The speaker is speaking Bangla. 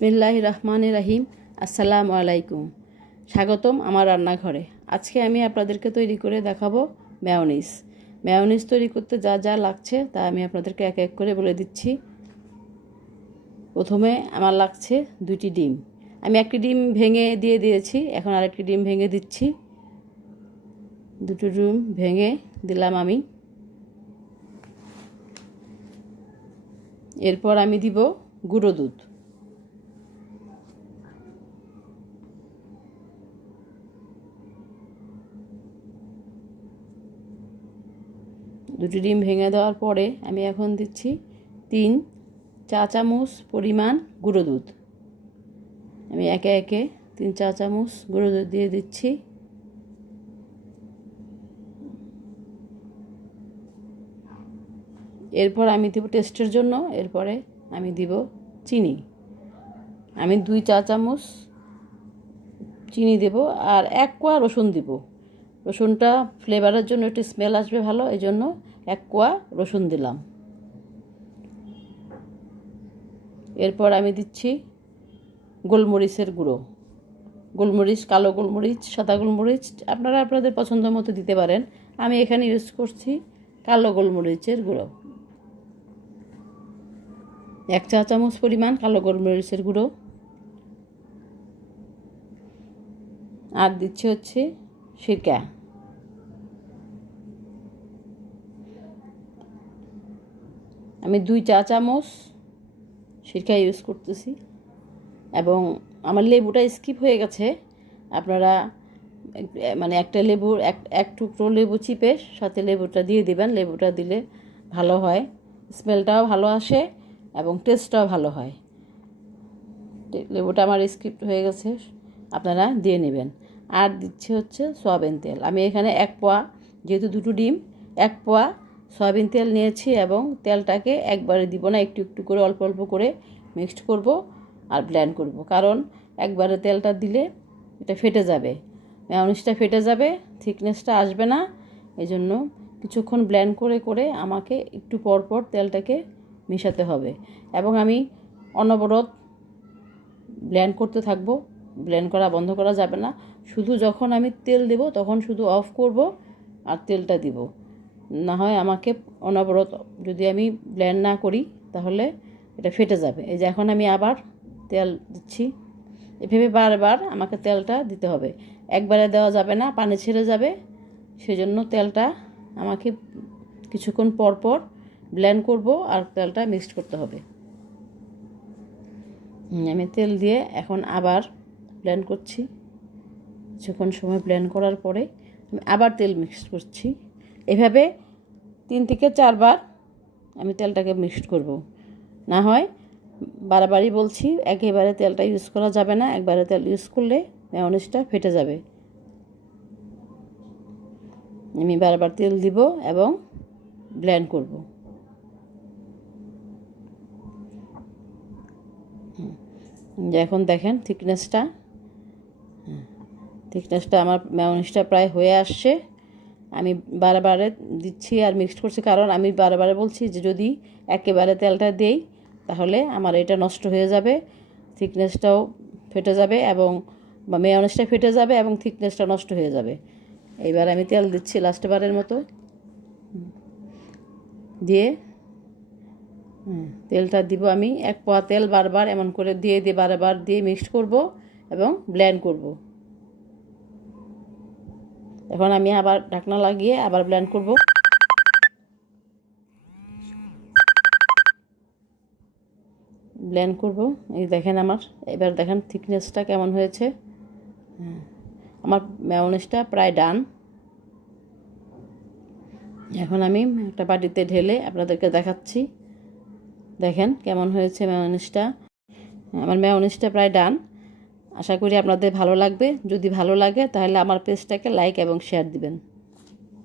বিসমিল্লাহির রহমানির রহিম। আসসালামু আলাইকুম। স্বাগতম আমার রান্নাঘরে। আজকে আমি আপনাদেরকে তৈরি করে দেখাবো মেয়োনিজ। মেয়োনিজ তৈরি করতে যা যা লাগছে তা আমি আপনাদেরকে এক এক করে বলে দিচ্ছি। প্রথমে আমার লাগছে 2টি ডিম। আমি একটি ডিম ভেঙে দিয়ে দিয়েছি, এখন আরেকটি ডিম ভেঙে দিচ্ছি। 2টো ডিম ভেঙে দিলাম আমি। এরপর আমি দিব গুঁড়ো দুধ। দুটি ডিম ভেঙে দেওয়ার পরে আমি এখন দিচ্ছি 3 চা চামচ পরিমাণ গুঁড়ো দুধ। আমি একে একে 3 চা চামচ গুঁড়ো দুধ দিয়ে দিচ্ছি। এরপর আমি দেব টেস্টের জন্য, এরপরে আমি দিব চিনি। আমি 2 চা চামচ চিনি দেব আর 1 কোয়া রসুন দিব। রসুনটা ফ্লেভারের জন্য একটু স্মেল আসবে ভালো, এই জন্য 1 কোয়া রসুন দিলাম। এরপর আমি দিচ্ছি গোলমরিচের গুঁড়ো। গোলমরিচ, কালো গোলমরিচ, সাদা গোলমরিচ আপনারা আপনাদের পছন্দ মতো দিতে পারেন। আমি এখানে ইউজ করছি কালো গোলমরিচের গুঁড়ো। 1 চা চামচ পরিমাণ কালো গোলমরিচের গুঁড়ো। আর দিচ্ছি হচ্ছে সিরকা। আমি 2 চা চামচ সিরকা ইউজ করতেছি। এবং আমার লেবুটা স্কিপ হয়ে গেছে, আপনারা মানে একটা লেবুর এক টুকরো লেবু চিপে সাথে লেবুটা দিয়ে দিবেন। লেবুটা দিলে ভালো হয়, স্মেলটাও ভালো আসে এবং টেস্টটাও ভালো হয়। লেবুটা আমার স্কিপ হয়ে গেছে, আপনারা দিয়ে নেবেন। আর দিচ্ছি হচ্ছে সয়াবিন তেল। আমি এখানে 1 পোয়া, যেহেতু 2টো ডিম, 1 পোয়া সয়াবিন তেল নিয়েছি এবং তেলটাকে একবারে দিব না, একটু একটু করে অল্প অল্প করে মিক্সড করব আর ব্লেন্ড করব। কারণ একবারে তেলটা দিলে এটা ফেটে যাবে, মেয়োনিজটা ফেটে যাবে, থিকনেসটা আসবে না। এই জন্য কিছুক্ষণ ব্লেন্ড করে করে আমাকে একটু পর পর তেলটাকে মেশাতে হবে এবং আমি অনবরত ব্লেন্ড করতে থাকবো। ব্লেন্ড করা বন্ধ করা যাবে না। শুধু যখন আমি তেল দেব তখন শুধু অফ করব আর তেলটা দিব, না হয় আমাকে অনবরত যদি আমি ব্লেন্ড না করি তাহলে এটা ফেটে যাবে। এই যে এখন আমি আবার তেল দিচ্ছি। এভাবে বারবার আমাকে তেলটা দিতে হবে, একবারে দেওয়া যাবে না, পানি ছেড়ে যাবে। সেজন্য তেলটা আমাকে কিছুক্ষণ পর পর ব্লেন্ড করব আর তেলটা মিক্সড করতে হবে। আমি তেল দিয়ে এখন আবার ব্লেন্ড করছি। কিছুক্ষণ সময় ব্লেন্ড করার পরে আমি আবার তেল মিক্সড করছি। এভাবে 3 থেকে 4 বার আমি তেলটাকে মিক্সড করব। না হয় বারবারই বলছি, একেবারে তেলটা ইউজ করা যাবে না। একবারে তেল ইউজ করলে মেয়োনিজটা ফেটে যাবে। আমি বারবার তেল দিব এবং ব্লেন্ড করব। এখন দেখেন থিকনেসটা আমার মেয়োনিজটা প্রায় হয়ে আসছে। আমি বারবারে দিচ্ছি আর মিক্সড করছি, কারণ আমি বারবারে বলছি যে যদি একেবারে তেলটা দেই তাহলে আমার এটা নষ্ট হয়ে যাবে, থিকনেসটাও ফেটে যাবে এবং মেয়োনিজটা ফেটে যাবে এবং থিকনেসটা নষ্ট হয়ে যাবে। এইবার আমি তেল দিচ্ছি লাস্টবারের মতো দিয়ে তেলটা দিব আমি 1 পোয়া তেল বারবার এমন করে দিয়ে বারবার দিয়ে মিক্সড করব এবং ব্লেন্ড করব। এখন আমি আবার ঢাকনা লাগিয়ে আবার ব্লেন্ড করব। এই দেখেন এবার দেখেন থিকনেসটা কেমন হয়েছে। আমার মেয়োনিজটা প্রায় ডান। এখন আমি একটা বাটিতে ঢেলে আপনাদেরকে দেখাচ্ছি। দেখেন কেমন হয়েছে মেয়োনিজটা। আমার মেয়োনিজটা প্রায় ডান। আশা করি আপনাদের ভালো লাগবে। যদি ভালো লাগে তাহলে আমার পেজটাকে লাইক এবং শেয়ার দিবেন।